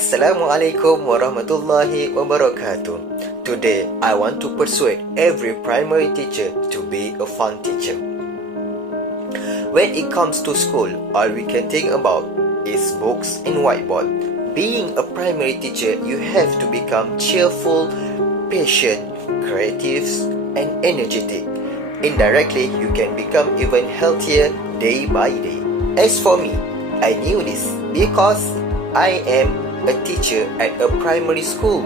Assalamualaikum warahmatullahi wabarakatuh. Today, I want to persuade every primary teacher to be a fun teacher. When it comes to school, all we can think about is books and whiteboard. Being a primary teacher, you have to become cheerful, patient, creative, and energetic. Indirectly, you can become even healthier day by day. As for me, I knew this because I am a teacher at a primary school.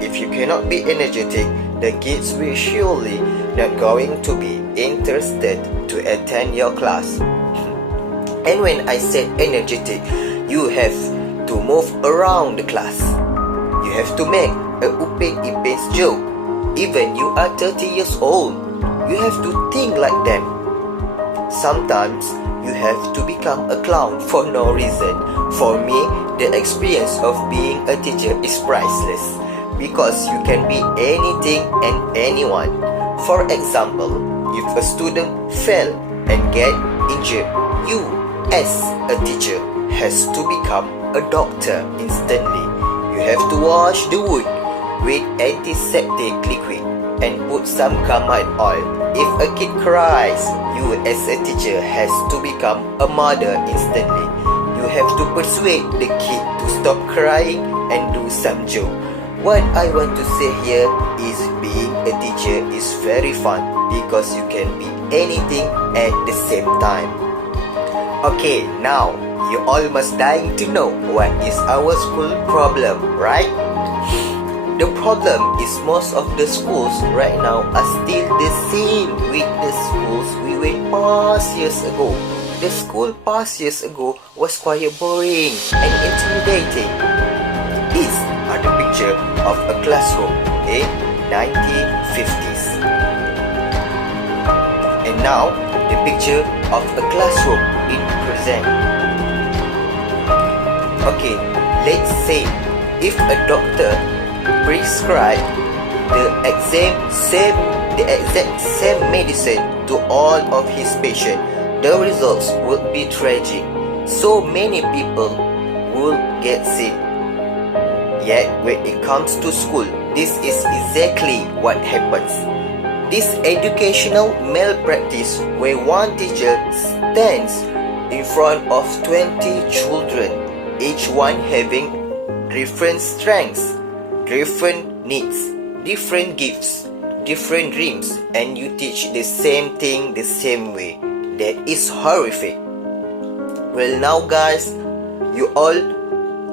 If you cannot be energetic, the kids will surely not going to be interested to attend your class. And when I said energetic, you have to move around the class. You have to make a upin-ipin joke. Even you are 30 years old, you have to think like them. Sometimes you have to become a clown for no reason. For me, the experience of being a teacher is priceless because you can be anything and anyone. For example, if a student fell and get injured, you as a teacher has to become a doctor instantly. You have to wash the wound with antiseptic liquid and put some Kamad oil. If a kid cries, you as a teacher has to become a mother instantly. You have to persuade the kid to stop crying and do some joke. What I want to say here is being a teacher is very fun because you can be anything at the same time. Okay, now you all must dying to know what is our school problem, right? The problem is most of the schools right now are still the same with the schools we went past years ago. The school past years ago was quite boring and intimidating. These are the picture of a classroom in 1950s. And now, the picture of a classroom in present. Okay, let's say if a doctor prescribe the exact same medicine to all of his patients, the results would be tragic. So many people will get sick. Yet when it comes to school, this is exactly what happens. This educational malpractice where one teacher stands in front of 20 children, each one having different strengths, different needs, different gifts, different dreams, and you teach the same thing the same way. That is horrific. Well, now guys, you all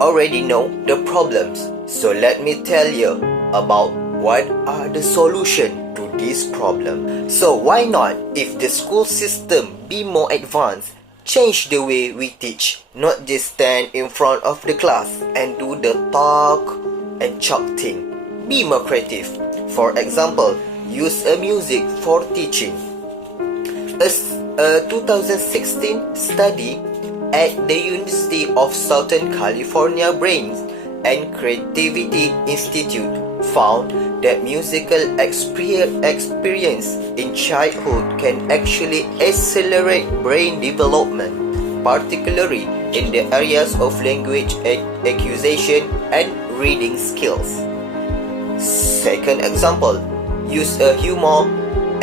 already know the problems. So let me tell you about what are the solutions to this problem. So why not, if the school system be more advanced, change the way we teach, not just stand in front of the class and do the talk and chalk thing. Be more creative. For example, use a music for teaching. A 2016 study at the University of Southern California Brains and Creativity Institute found that musical experience in childhood can actually accelerate brain development, particularly in the areas of language acquisition and reading skills. Second example, use a humor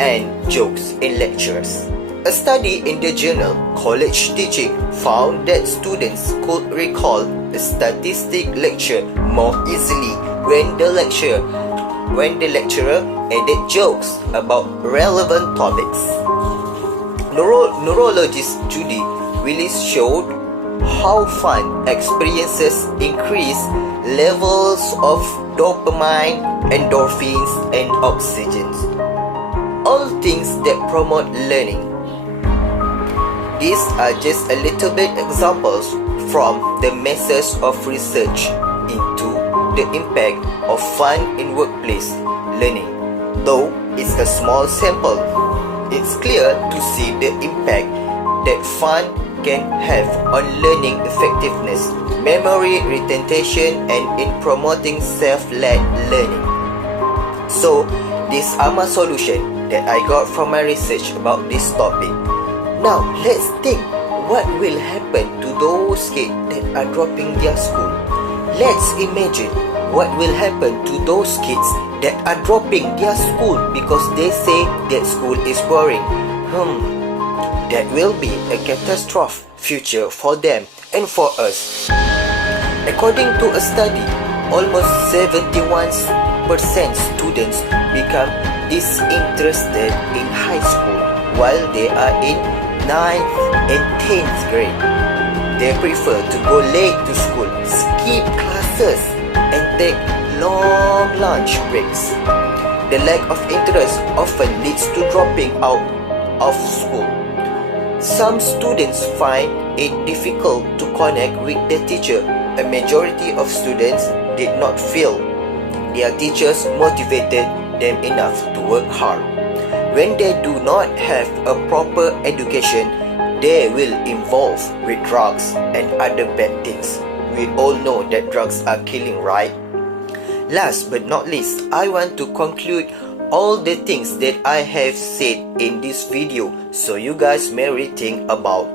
and jokes in lectures. A study in the journal College Teaching found that students could recall a statistic lecture more easily when the lecturer added jokes about relevant topics. Neurologist Judy Willis showed how fun experiences increase levels of dopamine, endorphins, and oxygens, all things that promote learning. These are just a little bit examples from the masses of research into the impact of fun in workplace learning. Though it's a small sample, it's clear to see the impact that fun can have on learning effectiveness, memory retention, and in promoting self-led learning. So, these are my solutions that I got from my research about this topic. Now, let's think what will happen to those kids that are dropping their school. Let's imagine what will happen to those kids that are dropping their school because they say that school is boring. That will be a catastrophic future for them and for us. According to a study, almost 71% students become disinterested in high school while they are in 9th and 10th grade. They prefer to go late to school, skip classes, and take long lunch breaks. The lack of interest often leads to dropping out of school. Some students find it difficult to connect with the teacher. A majority of students did not feel their teachers motivated them enough to work hard. When they do not have a proper education, they will involve with drugs and other bad things. We all know that drugs are killing, right? Last but not least, I want to conclude all the things that I have said in this video so you guys may rethink about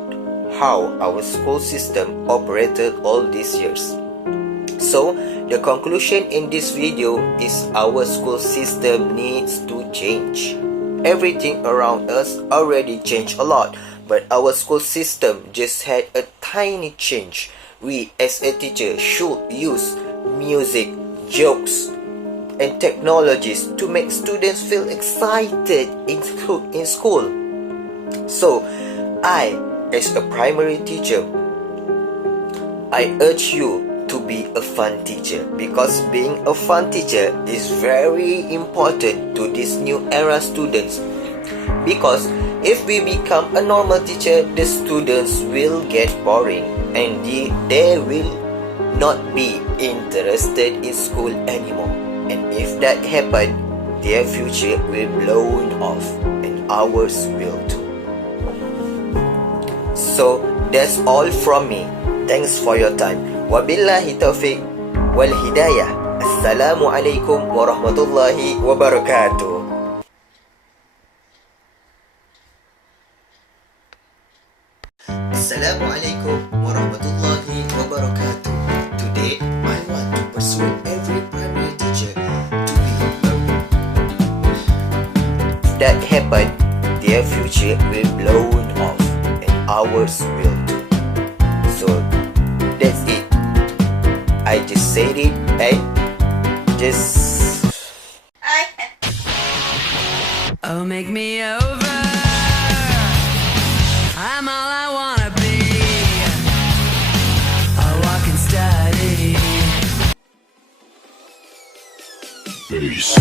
how our school system operated all these years. So, the conclusion in this video is our school system needs to change. Everything around us already changed a lot, but our school system just had a tiny change. We as a teacher should use music, jokes, and technologies to make students feel excited in school. So, I, as a primary teacher, I urge you to be a fun teacher because being a fun teacher is very important to these new era students. Because if we become a normal teacher, the students will get boring and they will not be interested in school anymore. And if that happens, their future will blown off and ours will too. So that's all from me. Thanks for your time. Wabillahi taufiq wal hidayah. Assalamualaikum warahmatullahi wabarakatuh. Assalamualaikum warahmatullahi wabarakatuh. Today, I want to persuade every primary teacher to be if that happen, their future will blown off and ours will too. So, that's it. I just said it and just... Oh, make me over. I'm all I wanna be. I'll walk and study. Peace.